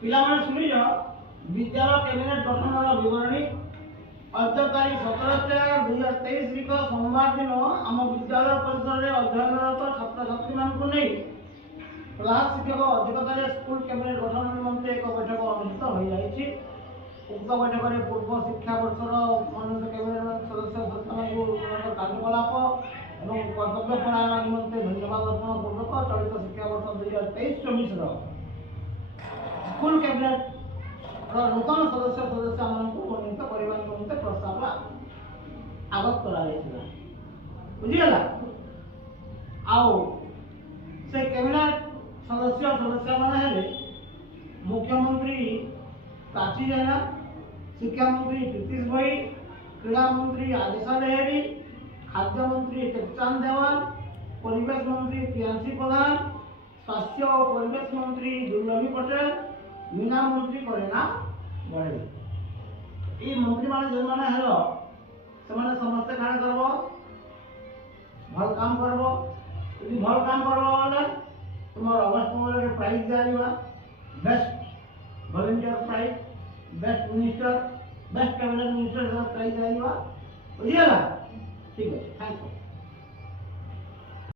पिलाମାନେ ଶୁଣିଛ विद्यालय कैबिनेट गठन विवरणी 18 तारीख 17/4/2023 सोमवार दिन आम विद्यालय परिसर में अध्ययनरत छात्र छात्री मानक नहीं प्रधान शिक्षक अध्यक्षतार स्कूल कैबिनेट गठन निमंते एक बैठक अनुष्ठित हो जाएगी। उक्त बैठक में पूर्व शिक्षा वर्षर मनोनीत कैबिनेट सदस्य कार्यकलाप और कर्तव्य परायण निमंते धन्यवाद अर्पण पूर्वक चलित शिक्षा वर्ष 2023-24 स्कूल कैबिनेट नूतन सदस्य मनोनीत करने निमंते प्रस्ताव आगत करा बुझीगला। आओ से कैबिनेट सदस्य मैंने मुख्यमंत्री प्राची जेना, शिक्षा मंत्री प्रीतिश भाई, क्रीड़ा मंत्री आदिशा लहेरी, खाद्य मंत्री टेकचांद देवान, परिवेश मंत्री प्रियांशी प्रधान, स्वास्थ्य और परिवेश मंत्री दुर्लभी पटेल, मीना मंत्री करेना बड़े। ये मंत्री माने जो माने हेलो से माने समस्त काण करबो भल काम करबो। यदि भल काम करबो वाले तुम्हारा अगस्त में के प्राइज दिया best volunteer prize, best minister, best cabinet minister prize दिया बुझीगला। ठीक है, थैंक यू।